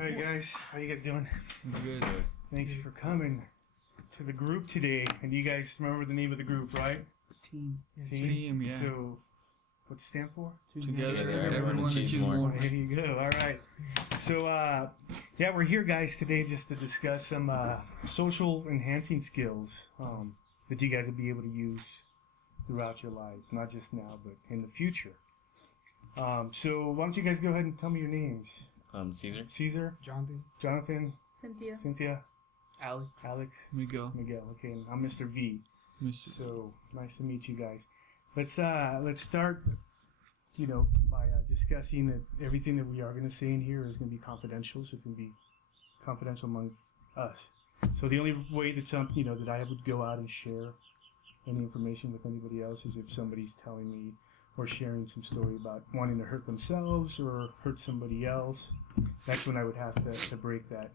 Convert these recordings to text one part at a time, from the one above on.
Alright guys, how you guys doing? Good. Thanks for coming to the group today. And you guys remember the name of the group, right? Team. Team, yeah. So, what's it stand for? Together, everyone achieves more. There you go. Alright. So, yeah, we're here guys today just to discuss some social enhancing skills that you guys will be able to use throughout your life. Not just now, but in the future. So, why don't you guys go ahead and tell me your names? Caesar, Jonathan, Cynthia, Alex, Miguel. Okay, and I'm Mr. V. Mr. So nice to meet you guys. Let's start, by discussing that everything that we are going to say in here is going to be confidential. So it's going to be confidential amongst us. So the only way that that I would go out and share any information with anybody else is if somebody's telling me or sharing some story about wanting to hurt themselves or hurt somebody else. That's when I would have to break that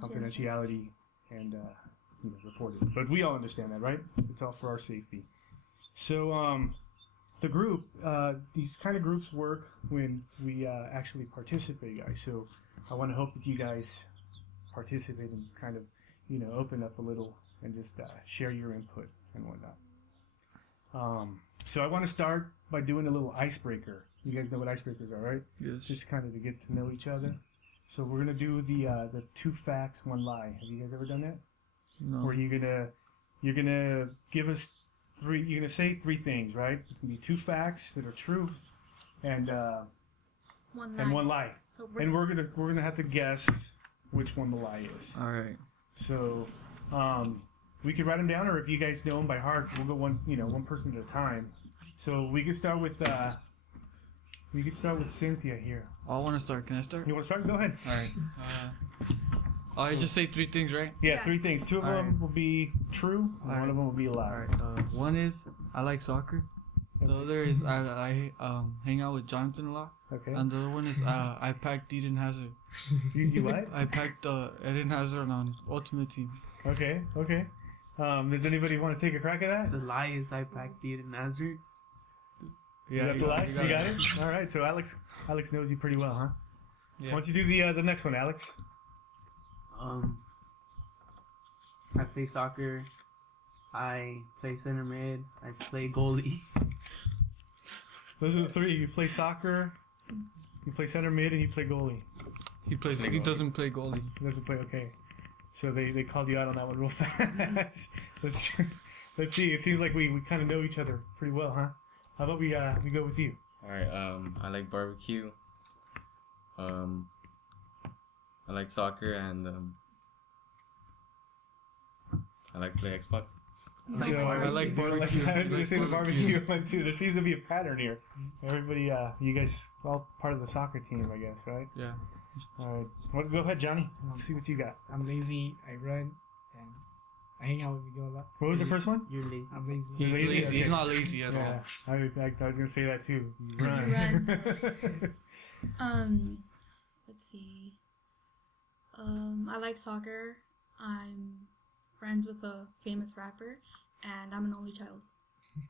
confidentiality and report it. But we all understand that, right? It's all for our safety. So the group, these kind of groups work when we actually participate, guys. So I want to hope that you guys participate and kind of open up a little and just share your input and whatnot. So I want to start by doing a little icebreaker. You guys know what icebreakers are, right? Yes. Just kind of to get to know each other. So we're gonna do the 2 facts, 1 lie. Have you guys ever done that? No. Where you're gonna give us 3. You're gonna say 3 things, right? It can be 2 facts that are true, and 1 lie. and 1 lie. So And we're gonna have to guess which one the lie is. All right. So we could write them down, or if you guys know them by heart, we'll go one person at a time. So we could start with Cynthia here. I want to start. Can I start? You want to start? Go ahead. All right. I just say 3 things, right? Yeah, Yeah. 3 things. 2 of them Alright. will be true, and 1 of them will be a lie. All right. One is I like soccer. The other is I hang out with Jonathan a lot. Okay. And the other one is I packed Eden Hazard. You what? I packed Eden Hazard on Ultimate Team. Okay. Does anybody want to take a crack at that? The lie is I packed Eden Hazard. Yeah, that's the lie. You got it. All right. So Alex knows you pretty well, huh? Yeah. Why don't you do the next one, Alex? I play soccer. I play center mid. I play goalie. Those are the 3. You play soccer, you play center mid, and you play goalie. He plays. He doesn't play goalie. He doesn't play. Okay. So they called you out on that one real fast. Let's see. It seems like we kind of know each other pretty well, huh? How about we go with you? Alright, I like barbecue. I like soccer, and I like play Xbox. I like barbecue. I was going to say the barbecue one too. There seems to be a pattern here. Everybody, you guys all part of the soccer team, I guess, right? Yeah. All right. Well, go ahead, Johnny. Let's see what you got. I'm lazy, I run, and I hang out with Miguel a lot. What was the first one? You're lazy. I'm lazy. You're He's lazy? lazy. Okay. He's not lazy at Yeah, all. I was going to say that too. You He run. let's see. I like soccer. I'm friends with a famous rapper, and I'm an only child.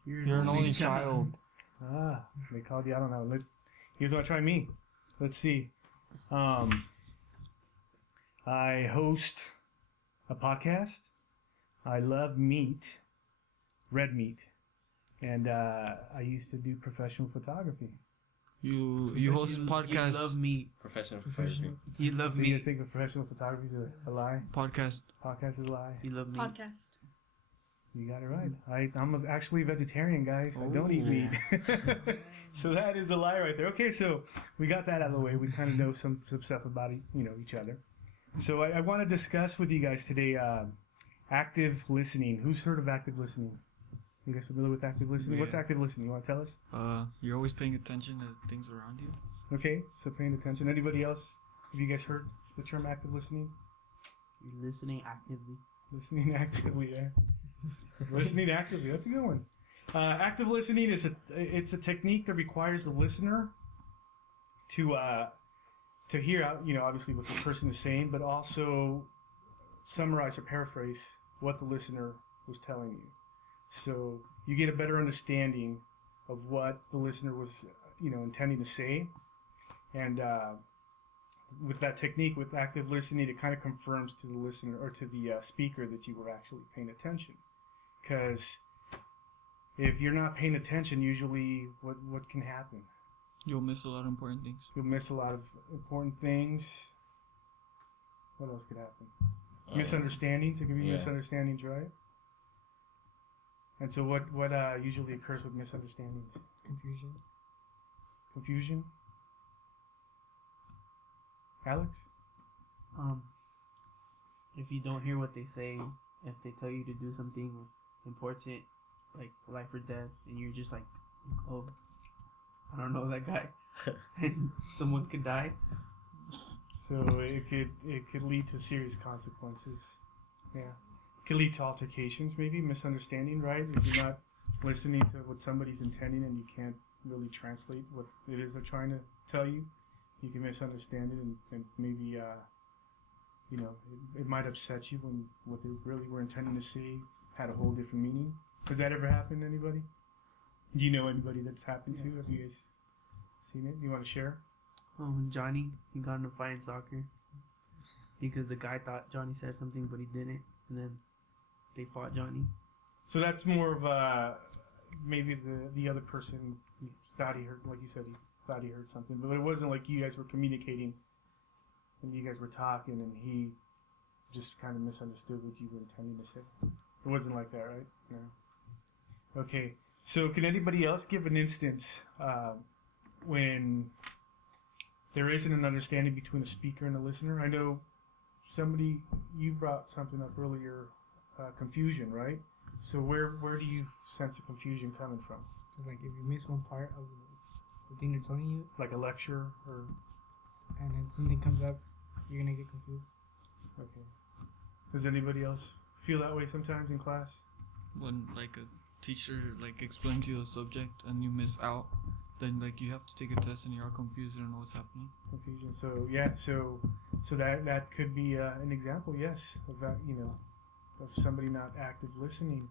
You're an only child. They called you out on that one. Here's what I try me. Let's see. I host a podcast. I love meat, red meat, and I used to do professional photography. You host podcasts. You love me. Professional photography. You love So you me. guys think that professional photography is a lie? Podcast. Podcast is a lie? You love me. Podcast. You got it right. I'm actually a vegetarian, guys. I don't eat Ooh. meat. So that is a lie right there. Okay, so we got that out of the way. We kind of know some stuff about each other. So I want to discuss with you guys today active listening. Who's heard of active listening? You guys familiar with active listening? Yeah. What's active listening? You want to tell us? You're always paying attention to things around you. Okay, so paying attention. Anybody else? Have you guys heard the term active listening? You're listening actively. Listening actively, yeah. Listening actively, that's a good one. Active listening is a technique that requires the listener to hear out, obviously what the person is saying, but also summarize or paraphrase what the listener was telling you. So you get a better understanding of what the listener was, intending to say, and with that technique, with active listening, it kind of confirms to the listener or to the speaker that you were actually paying attention. Because if you're not paying attention, usually what can happen? You'll miss a lot of important things. You'll miss a lot of important things. What else could happen? Misunderstandings. It could be misunderstandings, right? And so what usually occurs with misunderstandings? Confusion. Confusion? Alex? If you don't hear what they say, if they tell you to do something important, like life or death, and you're just like, oh, I don't know that guy, and someone could die. So it could lead to serious consequences. Yeah. It could lead to altercations, maybe, misunderstanding, right? If you're not listening to what somebody's intending and you can't really translate what it is they're trying to tell you, you can misunderstand it and maybe, it might upset you when what they really were intending to say had a whole different meaning. Has that ever happened to anybody? Do you know anybody that's happened to? Have you guys seen it? You want to share? Johnny, he got in a fight in soccer because the guy thought Johnny said something but he didn't, and then they fought Johnny. So that's more of maybe the other person thought he heard, like you said, he thought he heard something, but it wasn't like you guys were communicating and you guys were talking and he just kind of misunderstood what you were intending to say. It wasn't like that, right? No. Okay. So can anybody else give an instance when there isn't an understanding between a speaker and a listener? I know you brought something up earlier, confusion, right? So where do you sense the confusion coming from? Like if you miss one part of the thing they're telling you, Like a lecture or... and then something comes up, you're gonna get confused. Okay. Does anybody else feel that way sometimes in class? When like a teacher like explains you a subject and you miss out, then like you have to take a test and you're all confused and don't know what's happening. Confusion. So yeah. So that could be an example, yes, of that. Of somebody not active listening.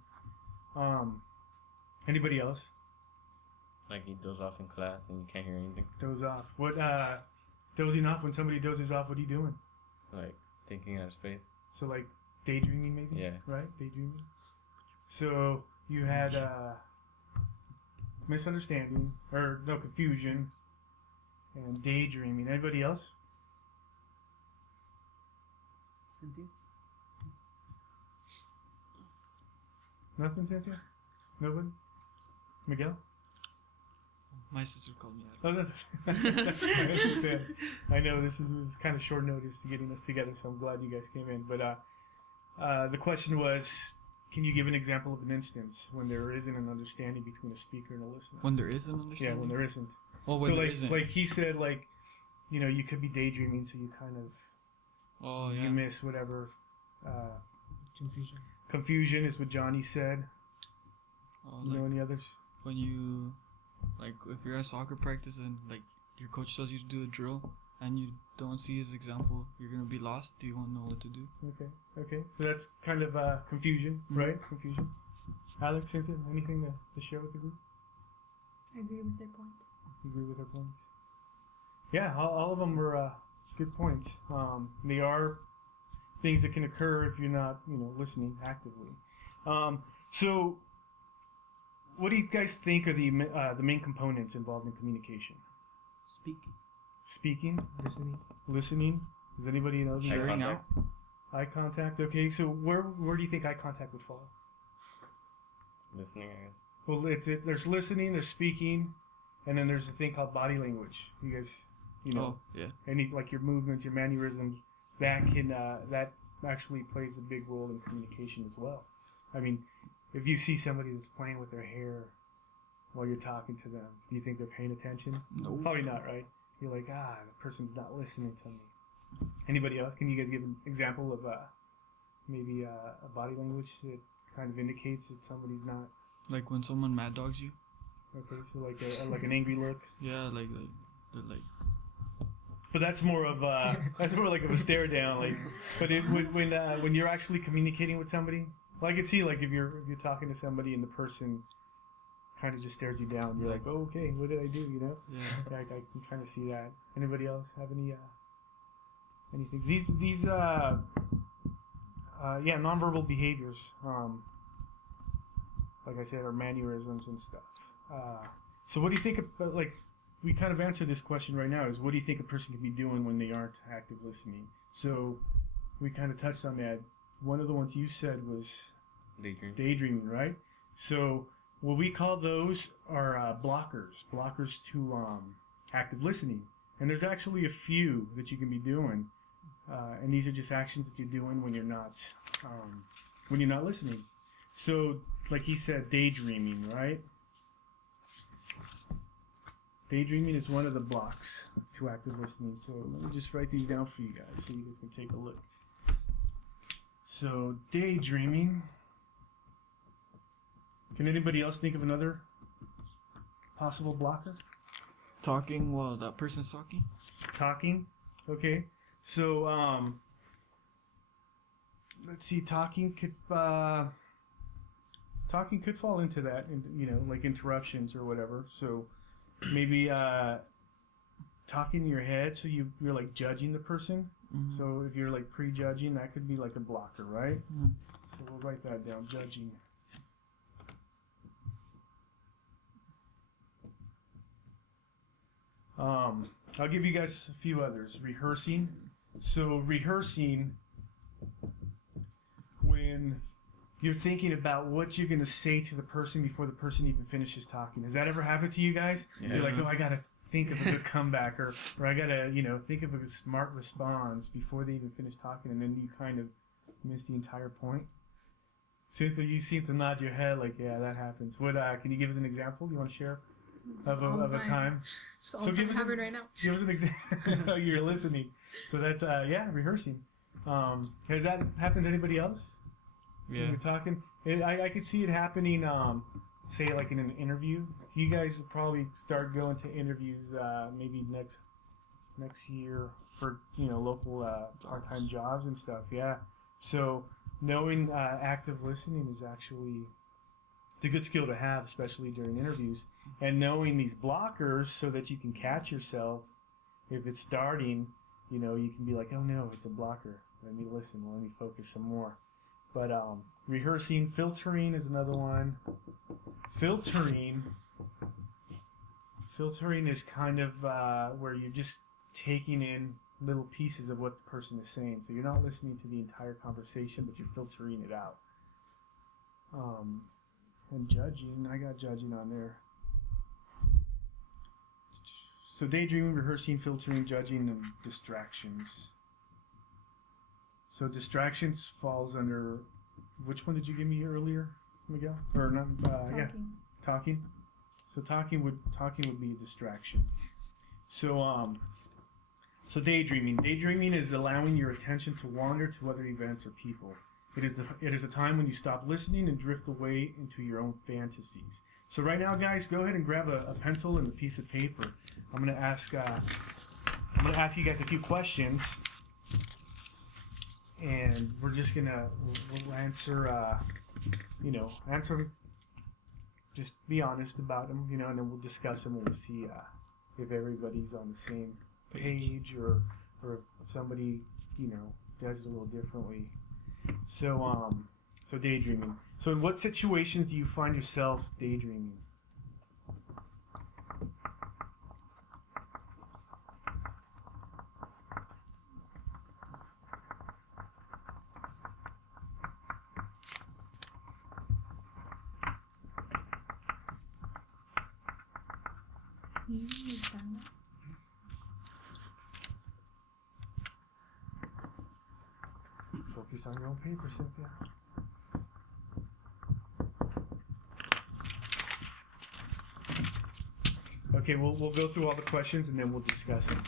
Anybody else? Like he doze off in class and you can't hear anything. Doze off. What? Dozing off. When somebody dozes off, what are you doing? Like thinking out of space. So like daydreaming, maybe. Yeah. Right. Daydreaming. So you had misunderstanding or no confusion and daydreaming. Anybody else? Cynthia? Nothing, Cynthia? Nobody? Miguel? My sister called me Oh, out. no. I understand. I know this was kind of short notice to getting us together, so I'm glad you guys came in. But the question was, can you give an example of an instance when there isn't an understanding between a speaker and a listener? When there is an understanding? Yeah, when there isn't. Oh, when so there like, isn't. like he said, like, you could be daydreaming, so you kind of Oh yeah. you miss whatever. Confusion. Confusion is what Johnny said. Oh, You know like any others? when you, like if you're at soccer practice and like your coach tells you to do a drill and you don't see his example, you're gonna be lost. You won't know what to do. Okay. So that's kind of confusion, right? Confusion. Alex, Cynthia, anything to share with the group? I agree with their points. You agree with our points? Yeah, all of them were good points. They are things that can occur if you're not, listening actively. So, what do you guys think are the main components involved in communication? Speaking. Speaking, Listening. listening. Does anybody know? Eye Sharing contact. out. Eye contact. Okay, so where do you think eye contact would fall? Listening, I guess. Well, there's listening, there's speaking, and then there's a thing called body language. You guys, Oh yeah. any like your movements, your mannerisms, that can that actually plays a big role in communication as well. I mean, if you see somebody that's playing with their hair while you're talking to them, do you think they're paying attention? Nope. Probably not, right? You're like, the person's not listening to me. Anybody else? Can you guys give an example of maybe a body language that kind of indicates that somebody's not? Like when someone mad dogs you. Okay, so like an angry look. Yeah, like they're like. But that's more of like of a stare down. Like, but when you're actually communicating with somebody, well, I could see like if you're talking to somebody and the person kind of just stares you down, you're like, oh, okay, what did I do? Yeah. I can kind of see that. Anybody else have any anything. These nonverbal behaviors, like I said, are mannerisms and stuff. So what do you think about, like, we kind of answered this question right now, is what do you think a person can be doing when they aren't active listening? So we kind of touched on that. One of the ones you said was daydreaming, right? So what we call those are blockers to active listening. And there's actually a few that you can be doing. And these are just actions that you're doing when you're not listening. So, like he said, daydreaming, right? Daydreaming is one of the blocks to active listening. So let me just write these down for you guys so you guys can take a look. So, daydreaming. Can anybody else think of another possible blocker? Talking while that person's talking. Talking? Okay. So, let's see. Talking could fall into that, like interruptions or whatever. So, maybe talking in your head, so you're like judging the person. Mm-hmm. So if you're like prejudging, that could be like a blocker, right? Mm-hmm. So we'll write that down. Judging. I'll give you guys a few others. Rehearsing. So rehearsing, when you're thinking about what you're going to say to the person before the person even finishes talking. Has that ever happened to you guys? Yeah. You're like, oh, I got to think of a good comeback, or I got to, think of a smart response before they even finish talking, and then you kind of miss the entire point. Cynthia, you seem to nod your head like, yeah, that happens. What? Can you give us an example? You want to share of a time? Just all the time happening right now. Give us an example. You're listening. So that's, rehearsing. Has that happened to anybody else? Yeah. When we're talking, I could see it happening. Say like in an interview. You guys will probably start going to interviews maybe next year for local part-time jobs and stuff. Yeah. So knowing active listening is actually it's a good skill to have, especially during interviews. And knowing these blockers so that you can catch yourself if it's starting. You can be like, oh no, it's a blocker. Let me listen. Let me focus some more. But rehearsing, filtering is another one. Filtering is kind of where you're just taking in little pieces of what the person is saying. So you're not listening to the entire conversation, but you're filtering it out. And judging, I got judging on there. So daydreaming, rehearsing, filtering, judging, and distractions. So distractions falls under, which one did you give me earlier, Miguel? Or not? Talking. So talking would be a distraction. So daydreaming. Daydreaming is allowing your attention to wander to other events or people. It is a time when you stop listening and drift away into your own fantasies. So right now, guys, go ahead and grab a pencil and a piece of paper. I'm gonna ask you guys a few questions. And we're just gonna we'll answer, just be honest about them, and then we'll discuss them and we'll see if everybody's on the same page or if somebody, does it a little differently. So daydreaming. So in what situations do you find yourself daydreaming? Focus on your own paper, Cynthia. Okay, we'll go through all the questions and then we'll discuss them.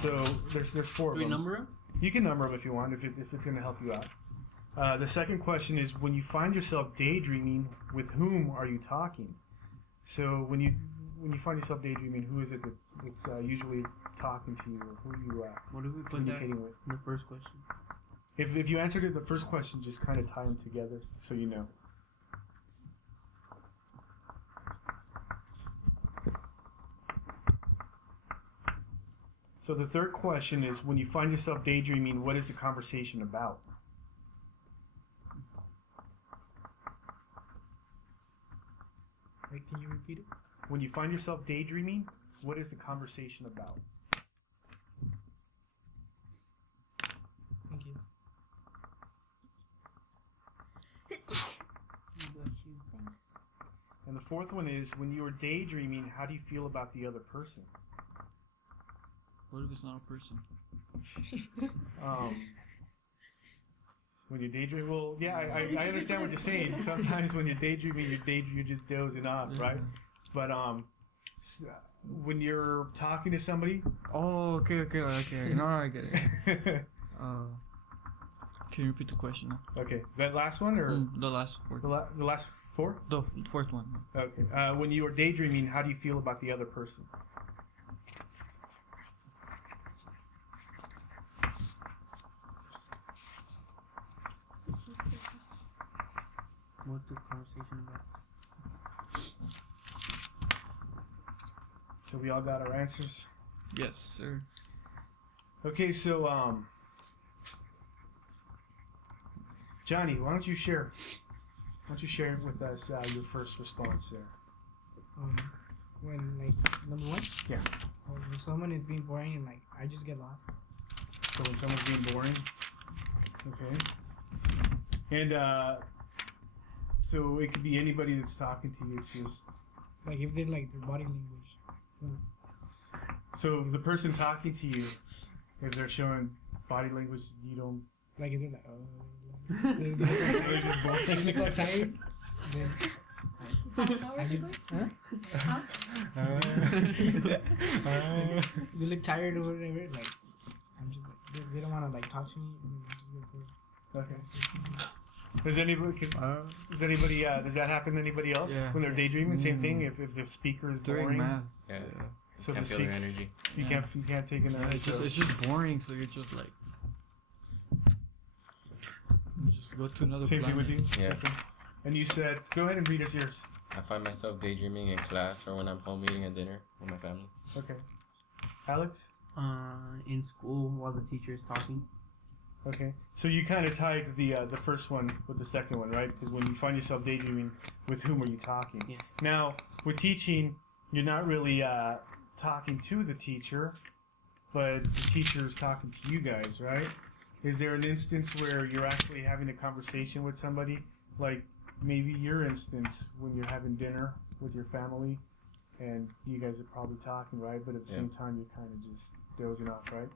So there's four of them. Do we number them? You can number them if you want, if it's going to help you out. The second question is, when you find yourself daydreaming, with whom are you talking? So when you find yourself daydreaming, who is it that's usually talking to you, or who are you What did we put that communicating with? in the first question? If you answered it the first question, just kind of tie them together so you know. So the third question is, when you find yourself daydreaming, what is the conversation about? Wait, can you repeat it? When you find yourself daydreaming, what is the conversation about? Thank you. And the fourth one is, when you are daydreaming, how do you feel about the other person? What if it's not a person? When you're daydreaming, well, yeah, I understand what you're saying. Sometimes when you're daydreaming, you're just dozing off, right? But when you're talking to somebody, Oh, okay. No, I get it. Can you repeat the question now? okay, that last one or The last fourth. the last four? The fourth one. Okay. When you are daydreaming, how do you feel about the other person? What's the conversation about? So we all got our answers. Yes, sir. Okay, so Johnny, why don't you share? Why don't you share with us your first response there? When like number one. Yeah. When someone is being boring and like I just get lost. So when someone's being boring, okay. And so it could be anybody that's talking to you. It's just Like if they like their body language. so the person talking to you, if they're showing body language, you don't. Like if they're like they're just both technical tired. Then I just, they look tired or whatever. Like I'm just like they don't want to like talk to me. And I'm just gonna Okay. Does anybody? Does that happen to anybody else Yeah. when they're daydreaming? Same thing. If the speaker is During boring, math. Yeah. so Can't the feel their speaker, energy. you Yeah. can't take an. Yeah, it's just boring, so you're just like just go to another Same thing planet. with you. Yeah. Okay. And you said, go ahead and read us yours. I find myself daydreaming in class or when I'm home eating a dinner with my family. Okay. Alex. In school while the teacher is talking. Okay. So you kind of tied the first one with the second one, right? Because when you find yourself daydreaming, with whom are you talking? Yeah. Now, with teaching, you're not really talking to the teacher, but the teacher is talking to you guys, right? Is there an instance where you're actually having a conversation with somebody? Like maybe your instance when you're having dinner with your family and you guys are probably talking, right? But at the same time, you're kind of just dozing off, right?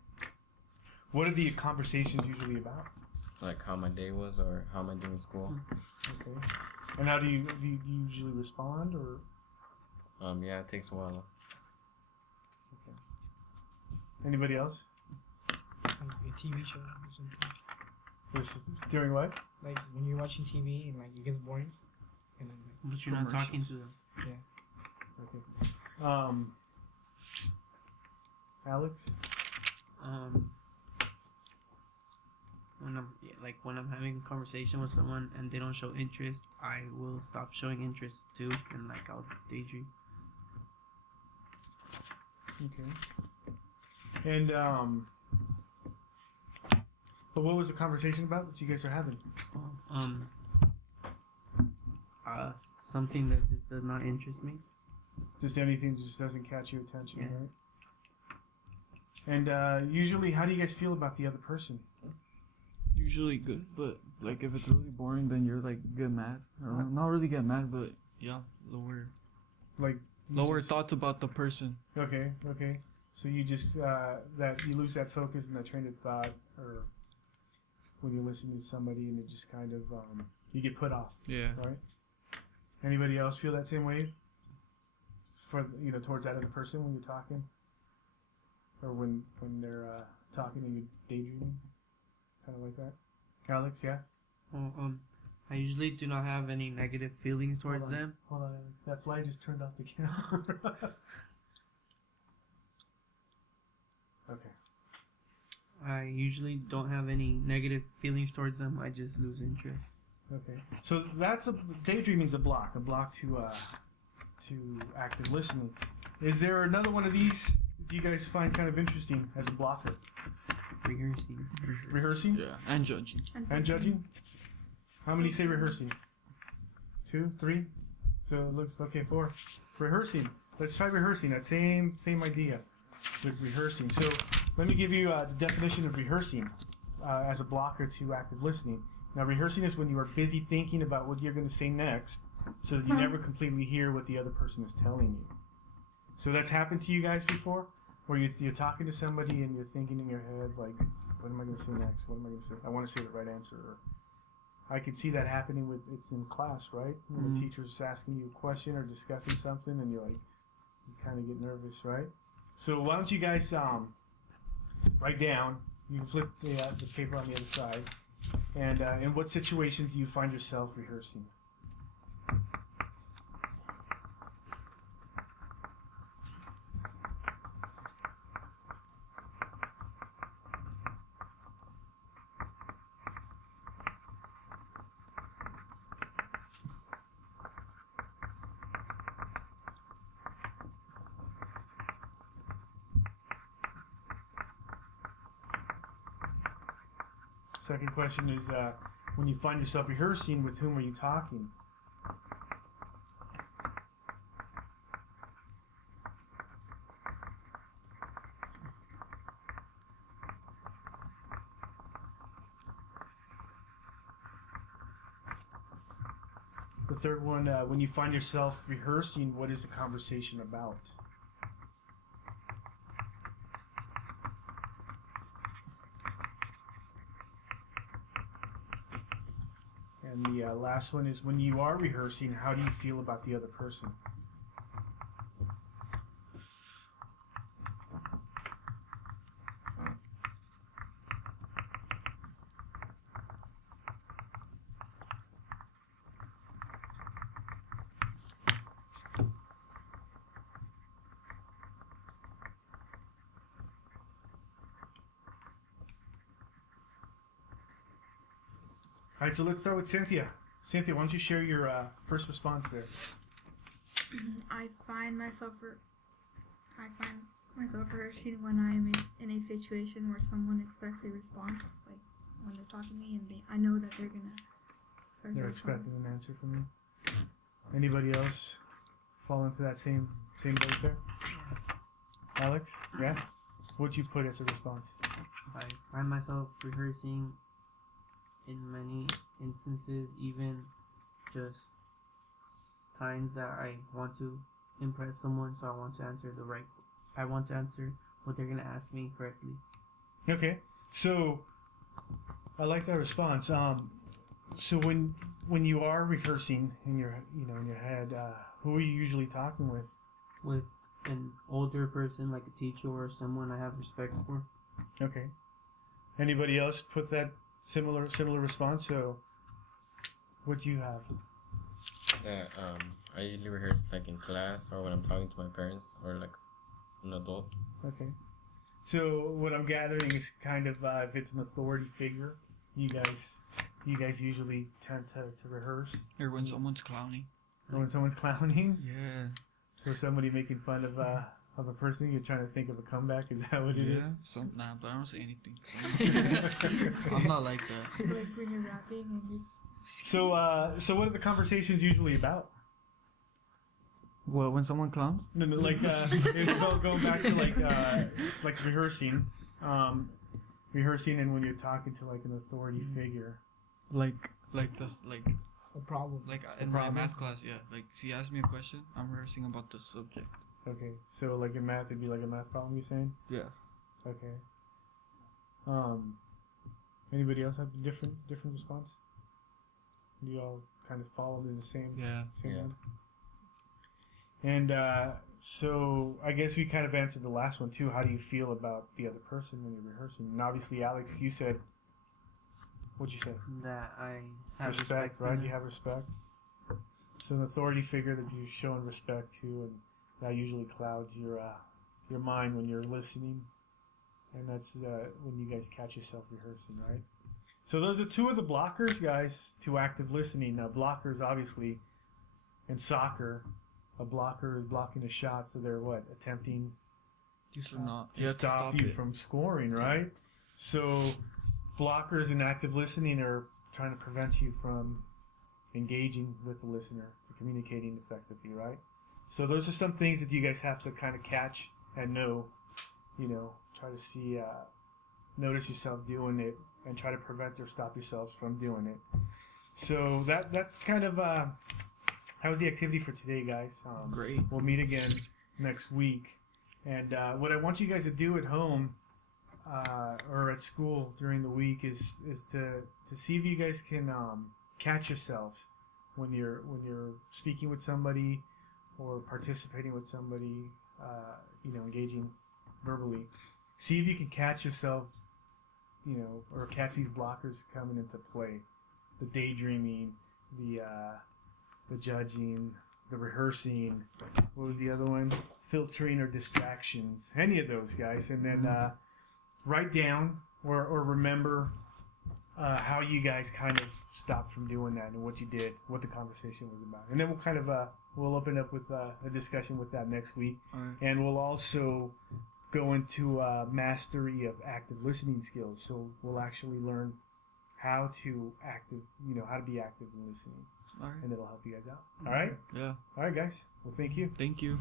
What are the conversations usually about? Like how my day was or how am I doing in school. Okay. And how do you usually respond or? Yeah, it takes a while. Okay. Anybody else? like a TV show or something. During what? Like when you're watching TV and like it gets boring, and then like, But you're not talking to them. Okay. Alex? When I'm having a conversation with someone and they don't show interest, I will stop showing interest too, and like I'll daydream. Okay. And but what was the conversation about that you guys are having? Something that just does not interest me. Just anything that just doesn't catch your attention, Yeah. right? And usually, how do you guys feel about the other person? Usually good, but like if it's really boring, then you're like get mad. Or not really get mad, but yeah, lower Like you just- thoughts about the person. Okay. So you just that you lose that focus and that train of thought, or when you're listening to somebody and it just kind of you get put off, Yeah. right? Anybody else feel that same way? For towards that other person when you're talking, or when they're talking and you're daydreaming, kind of like that. Alex, yeah. Well, I usually do not have any negative feelings towards Hold on. them. Hold on, Alex. That fly just turned off the camera. Okay. I usually don't have any negative feelings towards them. I just lose interest. Okay. So that's daydreaming's a block to active listening. Is there another one of these do you guys find kind of interesting as a blocker? Rehearsing. Rehearsing Yeah, and judging. and judging. How many say rehearsing? 2, 3. So it looks okay. 4. Rehearsing. Let's try rehearsing. That same idea with rehearsing. So let me give you the definition of rehearsing as a blocker to active listening. Now, rehearsing is when you are busy thinking about what you're going to say next, so that you never completely hear what the other person is telling you. So that's happened to you guys before, where you're talking to somebody and you're thinking in your head like, what am I going to say next? What am I going to say? I want to say the right answer. Or I could see that happening it's in class, right? When the teacher's asking you a question or discussing something, and you kind of get nervous, right? So why don't you guys write down? You can flip the paper on the other side. And in what situations do you find yourself rehearsing? Second question is, when you find yourself rehearsing, with whom are you talking? The third one, when you find yourself rehearsing, what is the conversation about? And the last one is, when you are rehearsing, how do you feel about the other person? All right, so let's start with Cynthia. Cynthia, why don't you share your first response there? I find myself rehearsing when I'm in a situation where someone expects a response, like when they're talking to me, and I know that they're gonna start They're the expecting response. an answer from you. Anybody else fall into that same boat there? Alex, yeah. What'd you put as a response? I find myself rehearsing in many instances, even just times that I want to impress someone, so I want to answer what they're gonna ask me correctly. Okay, so I like that response. So when you are rehearsing in your head, who are you usually talking with? With an older person, like a teacher or someone I have respect for. Okay. Anybody else put that similar response? So what do you have? Yeah, I usually rehearse like in class or when I'm talking to my parents or like an adult. Okay. So what I'm gathering is kind of if it's an authority figure, you guys usually tend to rehearse. Or when someone's clowning. Or when someone's clowning. Yeah. So somebody making fun of a person, you're trying to think of a comeback. Is that what it is? Nah, but I don't say anything. I'm not like that. It's like when you're rapping and you. So what are the conversations usually about? Well, when someone clowns? No, like going back to like rehearsing, and when you're talking to like an authority figure. Like this, like A problem. Like in my math class, yeah. Like she asked me a question, I'm rehearsing about the subject. Okay, so like in math, it'd be like a math problem. You're saying? Yeah. Okay. Anybody else have a different response? You all kind of followed in the same Yeah. one? And so I guess we kind of answered the last one too. How do you feel about the other person when you're rehearsing? And obviously, Alex, you said, what'd you say? That I have Respect, for right? them. You have respect. So an authority figure that you're showing respect to, and that usually clouds your mind when you're listening, and that's when you guys catch yourself rehearsing, right? So those are two of the blockers, guys, to active listening. Now, blockers, obviously, in soccer, a blocker is blocking a shot, so they're what? Attempting So not to stop you from scoring, right? So blockers and active listening are trying to prevent you from engaging with the listener, to communicating effectively, right? So those are some things that you guys have to kind of catch and know, try to see, notice yourself doing it and try to prevent or stop yourselves from doing it. So that's kind of how was the activity for today, guys. Great. We'll meet again next week. And what I want you guys to do at home or at school during the week is to see if you guys can catch yourselves when you're speaking with somebody or participating with somebody, engaging verbally. See if you can catch yourself, or catch these blockers coming into play. The daydreaming, the judging, the rehearsing. What was the other one? Filtering or distractions. Any of those, guys. And then write down or remember how you guys kind of stopped from doing that and what you did, what the conversation was about. And then we'll kind of we'll open up with a discussion with that next week. All right. And we'll also go into mastery of active listening skills. So we'll actually learn how to be active in listening. All right. And it'll help you guys out. All right? Yeah. All right, guys. Well, thank you. Thank you.